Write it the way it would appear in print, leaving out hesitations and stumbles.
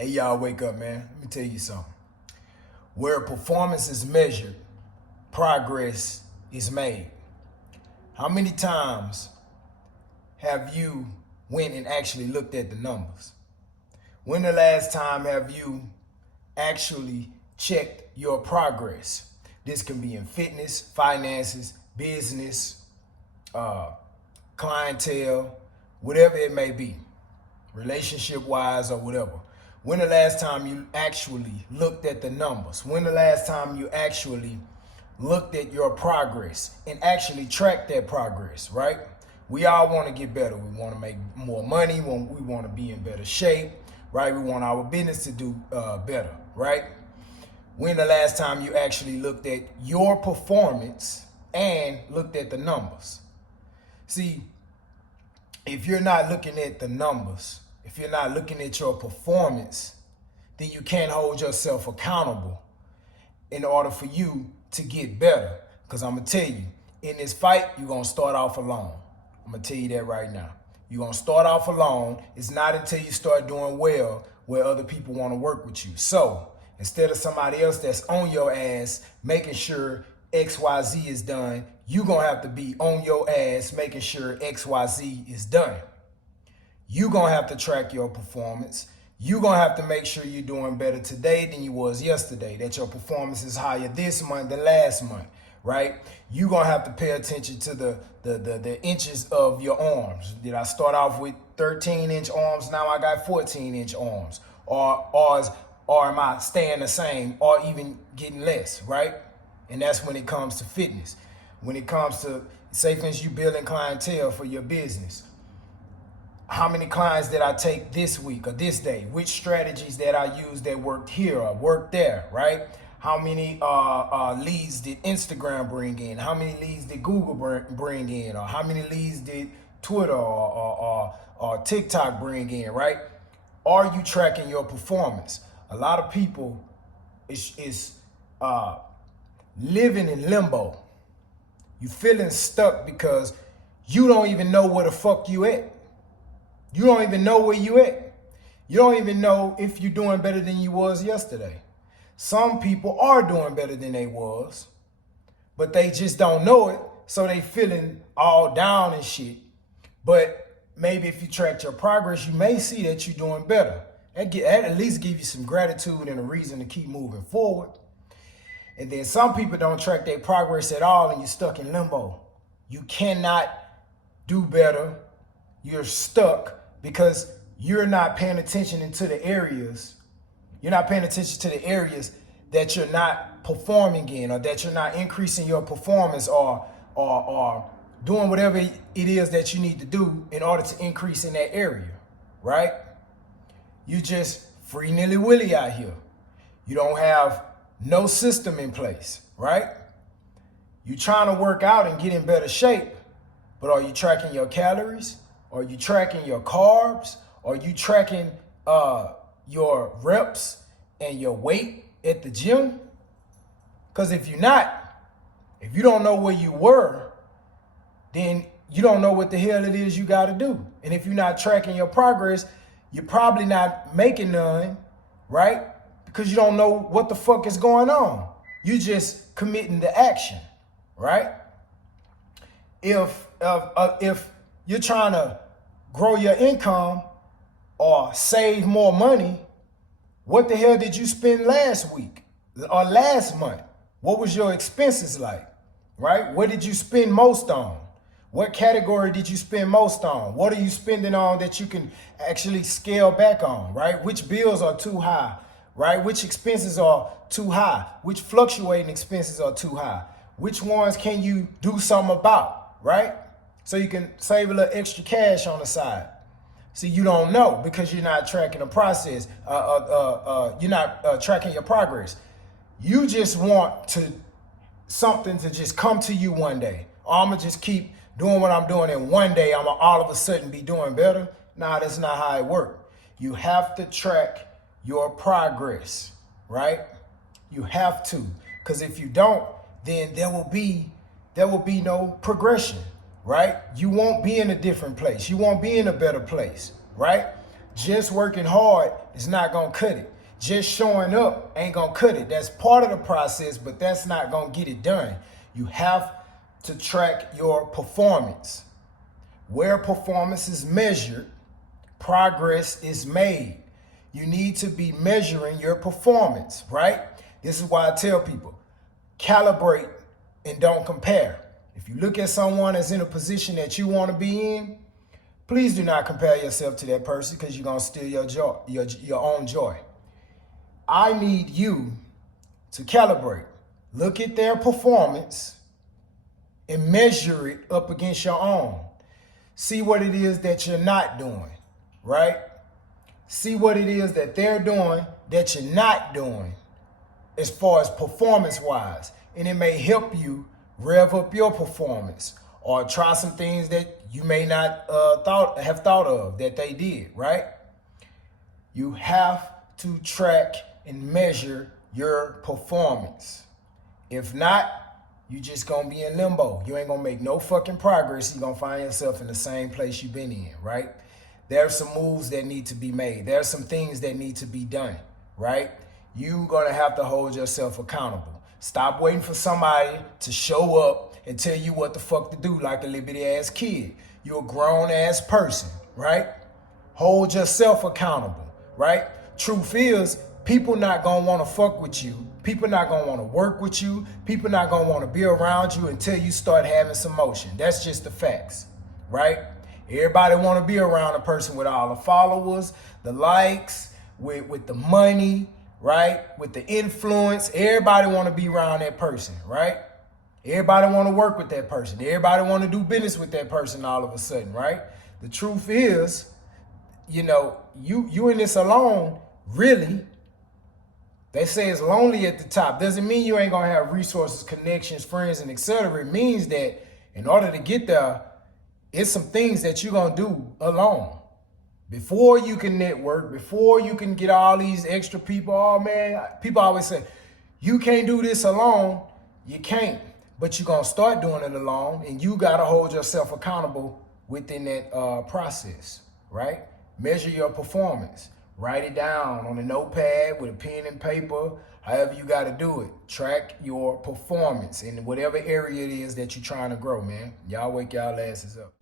Hey, y'all, wake up, man. Let me tell you something. Where performance is measured, progress is made. How many times have you went and actually looked at the numbers? When the last time have you actually checked your progress? This can be in fitness, finances, business, uh, clientele, whatever it may be, relationship wise or whatever. When the last time you actually looked at the numbers? When the last time you actually looked at your progress and actually tracked that progress, right? We all want to get better. We want to make more money. We want to be in better shape, right? We want our business to do better, right? When the last time you actually looked at your performance and looked at the numbers? See, if you're not looking at the numbers, if you're not looking at your performance, then you can't hold yourself accountable in order for you to get better. Because I'm going to tell you, in this fight, you're going to start off alone. I'm going to tell you that right now. You're going to start off alone. It's not until you start doing well where other people want to work with you. So instead of somebody else that's on your ass making sure XYZ is done, you're going to have to be on your ass making sure XYZ is done. You're going to have to track your performance. You're going to have to make sure you're doing better today than you was yesterday, that your performance is higher this month than last month, right? You're going to have to pay attention to the inches of your arms. Did I start off with 13-inch arms? Now I got 14-inch arms. Or am I staying the same or even getting less, right? And that's when it comes to fitness. When it comes to, say for instance, you building clientele for your business. How many clients did I take this week or this day? Which strategies that I used that worked here or worked there, right? How many leads did Instagram bring in? How many leads did Google bring in? Or how many leads did Twitter or TikTok bring in, right? Are you tracking your performance? A lot of people is living in limbo. You feeling stuck because you don't even know where the fuck you at. You don't even know where you at. You don't even know if you're doing better than you was yesterday. Some people are doing better than they was, but they just don't know it, so they feeling all down and shit. But maybe if you track your progress, you may see that you're doing better. That at least give you some gratitude and a reason to keep moving forward. And then some people don't track their progress at all and you're stuck in limbo. You cannot do better. You're stuck because you're not paying attention to the areas. You're not paying attention to the areas that you're not performing in, or that you're not increasing your performance or doing whatever it is that you need to do in order to increase in that area, right? You just free nilly-willy out here. You don't have no system in place, right? You're trying to work out and get in better shape, but are you tracking your calories? Are you tracking your carbs? Are you tracking your reps and your weight at the gym? Because if you're not, if you don't know where you were, then you don't know what the hell it is you got to do. And if you're not tracking your progress, you're probably not making none, right? Because you don't know what the fuck is going on. You just committing the action, right? If you're trying to grow your income or save more money, what the hell did you spend last week or last month? What was your expenses like, right? What did you spend most on? What category did you spend most on? What are you spending on that you can actually scale back on, right? Which bills are too high, right? Which expenses are too high? Which fluctuating expenses are too high? Which ones can you do something about, right? So you can save a little extra cash on the side. See, you don't know because you're not tracking the process. You're not tracking your progress. You just want something to just come to you one day. Or I'm gonna just keep doing what I'm doing, and one day I'm gonna all of a sudden be doing better. Nah, that's not how it works. You have to track your progress, right? You have to, because if you don't, then there will be no progression, right? You won't be in a different place. You won't be in a better place, right? Just working hard is not gonna cut it. Just showing up ain't gonna cut it. That's part of the process, but that's not gonna get it done. You have to track your performance. Where performance is measured, progress is made. You need to be measuring your performance, right? This is why I tell people, calibrate and don't compare. If you look at someone that's in a position that you want to be in, please do not compare yourself to that person, because you're gonna steal your joy, your own joy. I need you to calibrate. Look at their performance and measure it up against your own. See what it is that you're not doing, right? See what it is that they're doing that you're not doing as far as performance-wise. And it may help you rev up your performance or try some things that you may not have thought of that they did, right? You have to track and measure your performance. If not, you just gonna be in limbo. You ain't gonna make no fucking progress. You're gonna find yourself in the same place you've been in, right? There are some moves that need to be made. There are some things that need to be done, right? You're gonna have to hold yourself accountable. Stop waiting for somebody to show up and tell you what the fuck to do like a little bitty ass kid. You're a grown ass person, right? Hold yourself accountable, right? Truth is, people not gonna wanna fuck with you. People not gonna wanna work with you. People not gonna wanna be around you until you start having some motion. That's just the facts, right? Everybody wanna be around a person with all the followers, the likes, with the money, right? With the influence. Everybody wanna be around that person, right? Everybody wanna work with that person. Everybody wanna do business with that person all of a sudden, right? The truth is, you know, you in this alone, really. They say it's lonely at the top. Doesn't mean you ain't gonna have resources, connections, friends, and etc. It means that in order to get there, it's some things that you're gonna do alone. Before you can network, before you can get all these extra people. Oh man, people always say, you can't do this alone. You can't, but you're gonna start doing it alone, and you gotta hold yourself accountable within that process, right? Measure your performance. Write it down on a notepad with a pen and paper, however you got to do it. Track your performance in whatever area it is that you're trying to grow, man. Y'all wake y'all asses up.